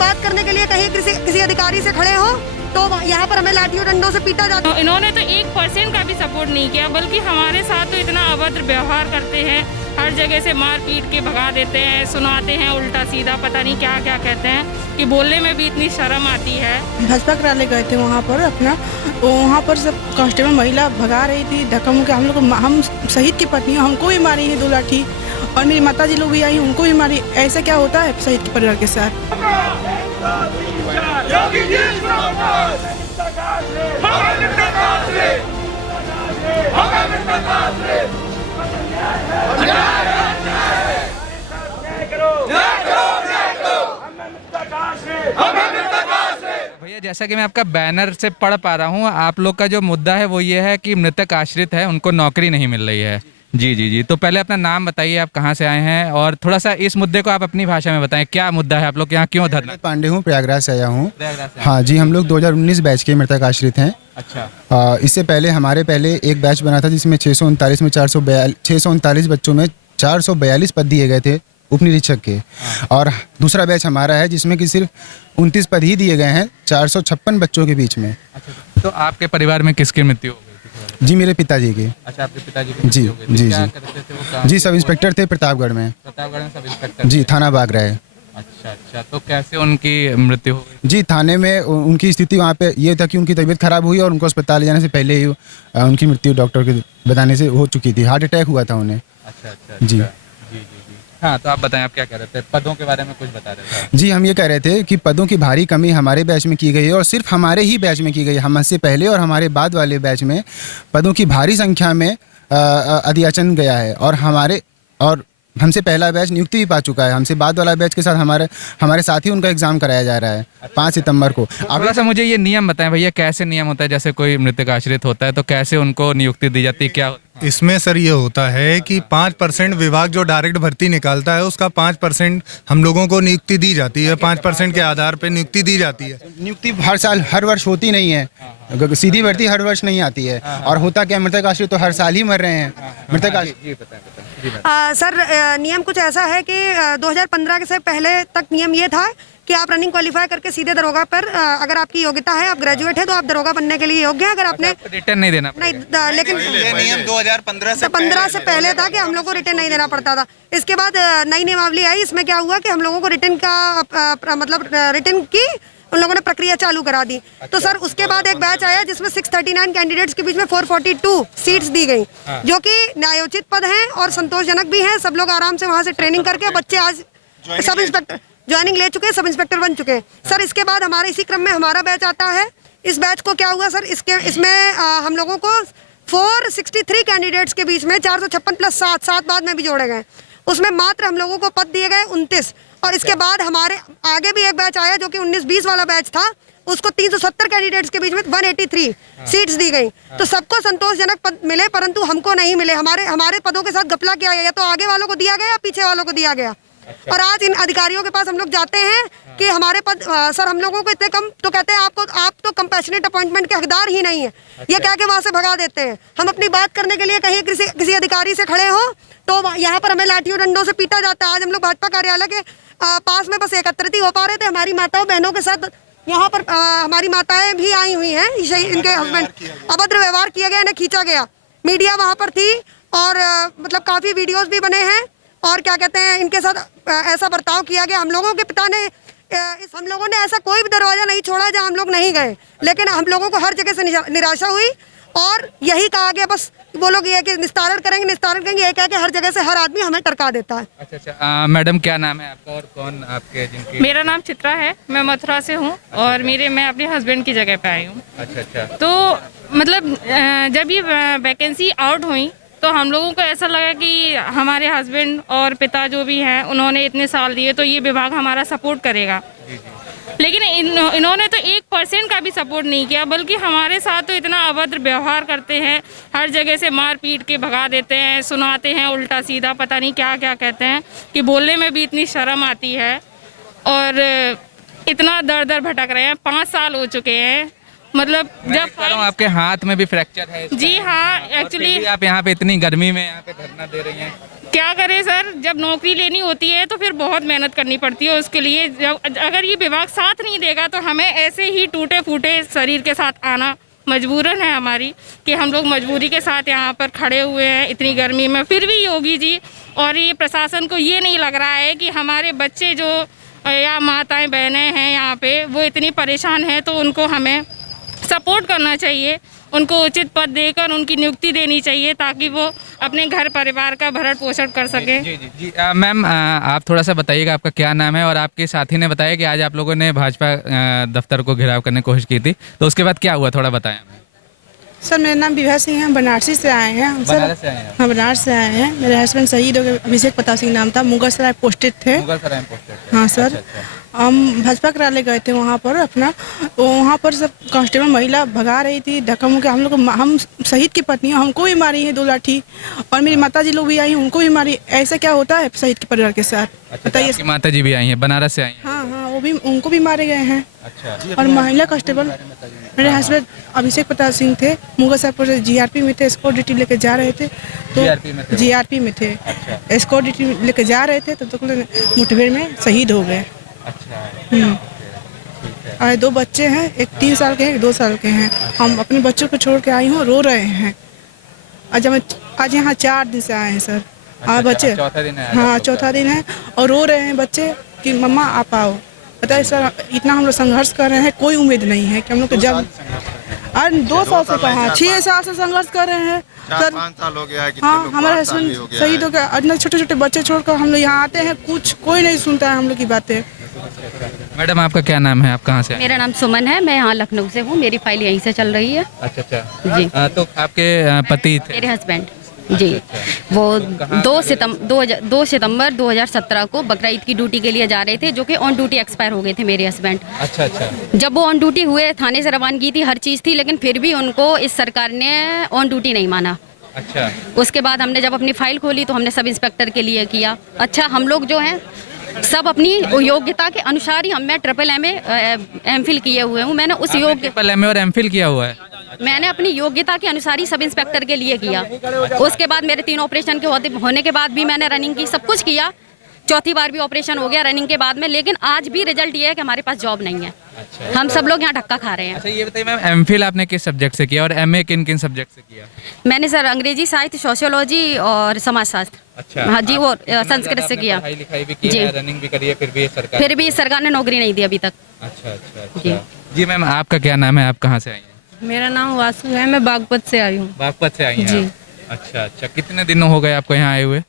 बात करने के लिए कहीं किसी अधिकारी से खड़े हो तो यहाँ पर हमें लाठियों डंडों से पीटा जाता है। इन्होंने तो 1% का भी सपोर्ट नहीं किया, बल्कि हमारे साथ तो इतना अभद्र व्यवहार करते हैं, हर जगह से मार पीट के भगा देते हैं, सुनाते हैं उल्टा सीधा, पता नहीं क्या क्या कहते हैं कि बोलने में भी इतनी शर्म आती है। भाजपा कराने गए थे वहाँ पर अपना, तो वहाँ पर सब कांस्टेबल महिला भगा रही थी, धक्का मुक्का हम लोग, हम शहीद की पत्नी, हमको भी मारी है 2 लाठी, और मेरी माता जी लोग भी आई, उनको भी मारी। ऐसा क्या होता है शहीद के परिवार के साथ? भैया, जैसा कि मैं आपका बैनर से पढ़ पा रहा हूँ, आप लोग का जो मुद्दा है वो ये है कि मृतक आश्रित है, उनको नौकरी नहीं मिल रही है। जी जी जी, तो पहले अपना नाम बताइए, आप कहाँ से आए हैं, और थोड़ा सा इस मुद्दे को आप अपनी भाषा में बताएं, क्या मुद्दा है, आप लोग यहाँ क्यों धरना? पांडे हूँ, प्रयागराज से आया हूँ। हाँ जी, हम लोग 2019 बैच के मृतक आश्रित हैं। अच्छा। इससे पहले हमारे पहले एक बैच बना था जिसमें 639 में 639 बच्चों में 442 पद दिए गए थे उप निरीक्षक के, और दूसरा बैच हमारा है जिसमें कि सिर्फ 29 पद ही दिए गए हैं 456 बच्चों के बीच में। अच्छा, तो आपके परिवार में किसकी मृत्यु हो गई? जी, मेरे पिताजी के। अच्छा, आपके पिताजी की जी मृत्यु हो गई। जी क्या जी करते थे वो? जी, सब इंस्पेक्टर थे प्रतापगढ़ में। प्रतापगढ़ में सब इंस्पेक्टर जी, थे। थाना बागरा है। अच्छा अच्छा, तो कैसे उनकी मृत्यु हो गई? जी, थाने में उनकी स्थिति वहाँ पे ये था कि उनकी तबीयत खराब हुई और उनको अस्पताल ले जाने से पहले ही उनकी मृत्यु डॉक्टर के बताने से हो चुकी थी। हार्ट अटैक हुआ था उन्हें। अच्छा अच्छा जी। जी जी जी। हाँ, तो आप बताएं, आप क्या कह रहे थे? पदों के बारे में कुछ बता रहे थे। जी, हम ये कह रहे थे कि पदों की भारी कमी हमारे बैच में की गई है, और सिर्फ हमारे ही बैच में की गई है। हमसे पहले और हमारे बाद वाले बैच में पदों की भारी संख्या में अध्याचन गया है, और हमसे पहला बैच नियुक्ति भी पा चुका है। हमसे बाद वाला बैच के साथ हमारे साथ ही उनका एग्जाम कराया जा रहा है 5 सितंबर को। थोड़ा सा मुझे ये नियम बताएं भैया, कैसे नियम होता है? जैसे कोई मृतक आश्रित होता है तो कैसे उनको नियुक्ति दी जाती है, क्या? इसमें सर ये होता है कि 5% विभाग जो डायरेक्ट भर्ती निकालता है उसका 5% हम लोगों को नियुक्ति दी जाती है, 5% के आधार पे नियुक्ति दी जाती है। नियुक्ति हर वर्ष होती नहीं है, सीधी भर्ती हर वर्ष नहीं आती है। और होता क्या, मृतक आश्रित तो हर साल ही मर रहे हैं। मृतक सर, नियम कुछ ऐसा है कि 2015 से पहले तक नियम ये था कि आप रनिंग क्वालिफाई करके सीधे दरोगा पर, अगर आपकी योग्यता है, आप ग्रेजुएट है, तो आप दरोगा बनने के लिए योग्य है। अगर आपने रिटर्न नहीं देना नहीं, लेकिन ये नियम 2015 से पहले था कि हम लोग को रिटर्न नहीं देना पड़ता था। इसके बाद नई नियमावली आई, इसमें क्या हुआ कि हम लोगों को रिटर्न का मतलब रिटर्न की उन लोगों ने प्रक्रिया चालू करा दी। तो सर उसके बाद एक बैच आया जिसमें 639 कैंडिडेट्स के बीच में 442 सीट्स दी गई, जो कि न्यायोचित पद हैं और संतोषजनक भी हैं। सब लोग आराम से वहाँ से ट्रेनिंग करके बच्चे आज सब इंस्पेक्टर ज्वाइनिंग ले चुके हैं, सब इंस्पेक्टर बन चुके हैं। सर इसके बाद हमारे इसी क्रम में हमारा बैच आता है। इस बैच को क्या हुआ सर, इसमें हम लोगों को 463 कैंडिडेट्स के बीच में 456 प्लस 7 बाद में भी जोड़े गए। उसमें मात्र हम लोगों को पद दिए गए 29। और इसके बाद हमारे आगे भी एक बैच आया जो कि 19-20 वाला बैच था, उसको 370 कैंडिडेट्स के बीच में 183 सीट्स दी गई। तो सबको संतोषजनक पद मिले, परंतु हमको नहीं मिले। हमारे पदों के साथ घपला किया गया, तो आगे वालों को दिया गया, पीछे वालों को दिया गया। और आज इन अधिकारियों के पास हम लोग जाते हैं कि हमारे पद सर हम लोगों को इतने कम, तो कहते हैं आप तो कंपैशनेट अपॉइंटमेंट के हकदार ही नहीं है। ये कह के वहाँ से भगा देते हैं। हम अपनी बात करने के लिए कहीं किसी अधिकारी से खड़े हो तो यहाँ पर हमें लाठियों डंडों से पीटा जाता है। आज हम लोग भाजपा कार्यालय के पास में बस एकत्रित ही हो पा रहे थे। हमारी माताओं बहनों के साथ यहाँ पर हमारी माताएं भी आई हुई हैं। इनके हस्बैंड अभद्र व्यवहार किया गया, इन्हें खींचा गया। मीडिया वहाँ पर थी और मतलब काफ़ी वीडियोस भी बने हैं। और क्या कहते हैं, इनके साथ ऐसा बर्ताव किया गया। हम लोगों के पिता ने हम लोगों ने ऐसा कोई भी दरवाज़ा नहीं छोड़ा जहाँ हम लोग नहीं गए, लेकिन हम लोगों को हर जगह से निराशा हुई और यही कहा गया बस वो लोग ये कि निस्तारण करेंगे, ये कह के हर जगह से हर आदमी हमें टरका देता है। अच्छा अच्छा, मैडम क्या नाम है आपका और कौन आपके जिनकी? मेरा नाम चित्रा है, मैं मथुरा से हूँ और मैं अपने हस्बैंड की जगह पे आई हूँ। अच्छा अच्छा, तो मतलब जब ये वैकेंसी आउट हुई तो हम लोगों को ऐसा लगा कि हमारे हस्बैंड और पिता जो भी हैं उन्होंने इतने साल दिए तो ये विभाग हमारा सपोर्ट करेगा। लेकिन इन्होंने तो 1% का भी सपोर्ट नहीं किया, बल्कि हमारे साथ तो इतना अभद्र व्यवहार करते हैं, हर जगह से मार पीट के भगा देते हैं, सुनाते हैं उल्टा सीधा, पता नहीं क्या क्या कहते हैं कि बोलने में भी इतनी शर्म आती है। और इतना दर दर भटक रहे हैं, 5 साल हो चुके हैं। मतलब जब आपके हाथ में भी फ्रैक्चर है? जी हाँ, एक्चुअली आप यहाँ पे इतनी गर्मी में यहाँ पे धरना दे रही हैं। क्या करें सर, जब नौकरी लेनी होती है तो फिर बहुत मेहनत करनी पड़ती है उसके लिए। जब अगर ये विभाग साथ नहीं देगा तो हमें ऐसे ही टूटे फूटे शरीर के साथ आना मजबूरन है हमारी, कि हम लोग मजबूरी के साथ यहाँ पर खड़े हुए हैं इतनी गर्मी में। फिर भी योगी जी और ये प्रशासन को ये नहीं लग रहा है कि हमारे बच्चे जो या माताएं बहनें हैं यहाँ पे वो इतनी परेशान हैं, तो उनको हमें सपोर्ट करना चाहिए, उनको उचित पद देकर उनकी नियुक्ति देनी चाहिए ताकि वो अपने घर परिवार का भरण पोषण कर सकें। जी जी जी मैम, आप थोड़ा सा बताइएगा आपका क्या नाम है, और आपके साथी ने बताया कि आज आप लोगों ने भाजपा दफ्तर को घेराव करने की कोशिश की थी, तो उसके बाद क्या हुआ थोड़ा बताएं हमें। सर मेरा नाम विभा सिंह है, बनारसी से आए हैं हम। बनारस से आए हैं? हाँ, बनारस से आए हैं। मेरे हस्बैंड शहीद हो गए, अभिषेक प्रताप सिंह नाम था, मुगलसराय पोस्टेड थे। मुगलसराय में पोस्टेड थे। हाँ सर, अच्छा। हम भाजपा कार्यालय गए थे वहाँ पर अपना, वहाँ पर सब कांस्टेबल महिला भगा रही थी धक्का मुक्का। हम लोग हम शहीद की पत्नी, हमको भी मारी है 2 लाठी, और मेरी माता जी लोग भी आई, उनको भी मारी। ऐसा क्या होता है शहीद के परिवार के साथ, बताइए। आपकी माता जी भी आई हैं, बनारस से आई हैं? हाँ हाँ, वो भी, उनको भी मारे गए हैं। अच्छा। और महिला कांस्टेबल मेरे हस्बैंड अभिषेक प्रताप सिंह थे, मुगलसरायपुर से जीआरपी में थे, एस्कॉर्ट ड्यूटी लेके जा रहे थे। तो जीआरपी में थे, एस्कॉर्ट ड्यूटी लेके जा रहे थे, तो मुठभेड़ में शहीद हो गए। और 2 बच्चे हैं, एक 3 साल के हैं, एक 2 साल के हैं। हम अपने बच्चों को छोड़ के आई हूँ, रो रहे हैं। आज यहाँ 4 दिन से आए हैं सर। और बच्चे, हाँ चौथा दिन है, और रो रहे हैं बच्चे कि मम्मा आप आओ। बताइए सर, इतना हम लोग संघर्ष कर रहे हैं, कोई उम्मीद नहीं है कि हम लोग को जब 2 साल से कहा, 6 साल से संघर्ष कर रहे हैं सर। 4-5 साल हो गया है। हाँ, हमारे हस्बैंड शहीद हो गया, इतने छोटे छोटे बच्चे छोड़कर हम लोग यहाँ आते हैं, कोई नहीं सुनता है हम लोग की बातें। मैडम आपका क्या नाम है, आप कहाँ से? मेरा नाम सुमन है, मैं यहाँ लखनऊ से हूँ, मेरी फाइल यहीं से चल रही है। अच्छा अच्छा जी। तो आपके पति थे? मेरे हस्बैंड जी, वो 2 सितंबर 2017 को बकरा ईद की ड्यूटी के लिए जा रहे थे, जो कि ऑन ड्यूटी एक्सपायर हो गए थे मेरे हस्बैंड। अच्छा अच्छा। जब वो ऑन ड्यूटी हुए, थाने से रवानगी थी, हर चीज़ थी, लेकिन फिर भी उनको इस सरकार ने ऑन ड्यूटी नहीं माना। अच्छा। उसके बाद हमने जब अपनी फाइल खोली तो हमने सब इंस्पेक्टर के लिए किया। अच्छा, हम लोग जो हैं सब अपनी योग्यता के अनुसार ही, मैं MPhil किए हुए हूँ, मैंने उस MA और MPhil किया हुआ है? मैंने अपनी योग्यता के अनुसार ही सब इंस्पेक्टर के लिए किया। उसके बाद मेरे 3 ऑपरेशन के होने के बाद भी मैंने रनिंग की, सब कुछ किया। चौथी बार भी ऑपरेशन हो गया रनिंग के बाद में, लेकिन आज भी रिजल्ट ये है कि हमारे पास जॉब नहीं है। अच्छा। हम सब लोग यहाँ धक्का खा रहे हैं। अच्छा, ये बताइए मैम, MPhil आपने किस सब्जेक्ट से किया और MA किन किन सब्जेक्ट से किया? मैंने सर अंग्रेजी, साहित्य, सोशियोलॉजी और समाजशास्त्र। अच्छा। हाँ जी, वो संस्कृत से किया। पढ़ाई लिखाई भी की है, रनिंग भी करी है, फिर भी सरकार ने नौकरी नहीं दी अभी तक। अच्छा अच्छा। जी मैम, आपका क्या नाम है, आप कहाँ से आई हैं? मेरा नाम वासु है, मैं बागपत से आई हूँ। बागपत से आई हैं जी। अच्छा अच्छा। कितने दिन हो गए आपको यहाँ आए हुए?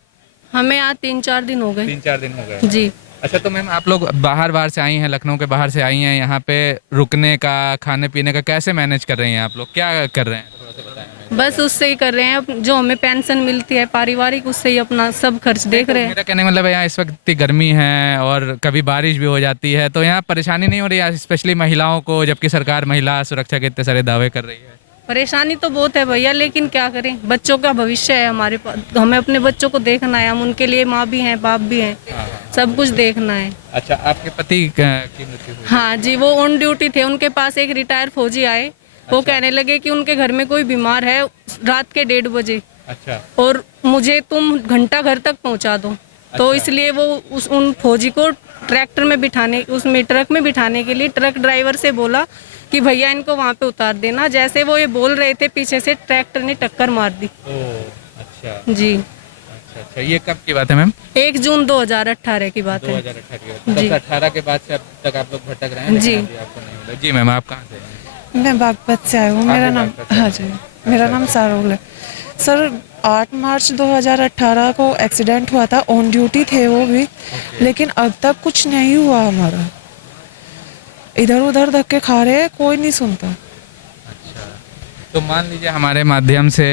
हमें यहाँ 3-4 दिन हो गए। 3-4 दिन हो गए जी। अच्छा, तो मैम आप लोग बाहर से आई हैं, लखनऊ के बाहर से आई हैं, यहाँ पे रुकने का, खाने पीने का कैसे मैनेज कर रही हैं आप लोग, क्या कर रहे हैं, थोड़ा सा बताएं हमें। बस उससे ही कर रहे हैं, जो हमें पेंशन मिलती है पारिवारिक, उससे ही अपना सब खर्च देख रहे हैं। मेरा कहने का मतलब है यहाँ इस वक्त इतनी गर्मी है और कभी बारिश भी हो जाती है, तो यहाँ परेशानी नहीं हो रही है स्पेशली महिलाओं को, जबकि सरकार महिला सुरक्षा के इतने सारे दावे कर रही है? परेशानी तो बहुत है भैया, लेकिन क्या करें, बच्चों का भविष्य है हमारे पास, हमें अपने बच्चों को देखना है, हम उनके लिए माँ भी हैं, बाप भी हैं, सब कुछ देखना है। अच्छा, आपके पति की मृत्यु हुई? हाँ जी, वो ऑन ड्यूटी थे, उनके पास एक रिटायर फौजी आए, वो कहने लगे कि उनके घर में कोई बीमार है रात के 1:30 बजे। अच्छा। और मुझे तुम घंटा घर तक पहुँचा दो। तो इसलिए वो उन फौजी को ट्रैक्टर में बिठाने, उसमें ट्रक में बिठाने के लिए ट्रक ड्राइवर से बोला कि भैया इनको वहाँ पे उतार देना। जैसे वो ये बोल रहे थे, पीछे से ट्रैक्टर ने टक्कर मार दी। अच्छा जी। अच्छा, ये कब की बात है मैम? 1 जून 2018 की बात है। 2018 की बात है। 2018 के बाद से अब तक आप लोग भटक रहे हैं? जी। आपको नहीं मिला। जी मैम, आप कहाँ से हैं? मैं बागपत से आई हूँ। मेरा नाम, हाँ जी, मेरा नाम सारोल है। सर 8 मार्च 2018 को एक्सीडेंट हुआ था, ऑन ड्यूटी थे वो भी, लेकिन अब तक कुछ नहीं हुआ हमारा। इधर उधर धक्के खा रहे हैं, कोई नहीं सुनता। अच्छा, तो मान लीजिए हमारे माध्यम से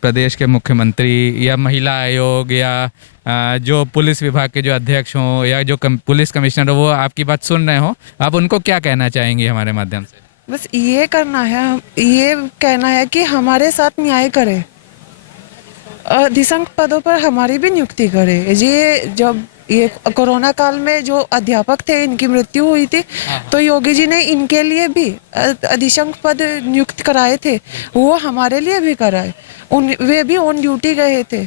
प्रदेश के मुख्यमंत्री या महिला आयोग या जो पुलिस विभाग के जो अध्यक्ष हों या जो पुलिस कमिश्नर हो, वो आपकी बात सुन रहे हो, आप उनको क्या कहना चाहेंगे हमारे माध्यम से? बस ये करना है, ये कहना है कि हमारे साथ न्याय करे, अधिशंक पदों पर हमारी भी नियुक्ति करे। ये जब ये कोरोना काल में जो अध्यापक थे, इनकी मृत्यु हुई थी, तो योगी जी ने इनके लिए भी अधिशंक पद नियुक्त कराए थे, वो हमारे लिए भी कराए। वे भी ऑन ड्यूटी गए थे।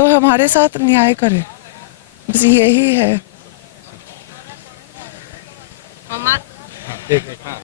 तो हमारे साथ न्याय करे, बस यही है। हमारा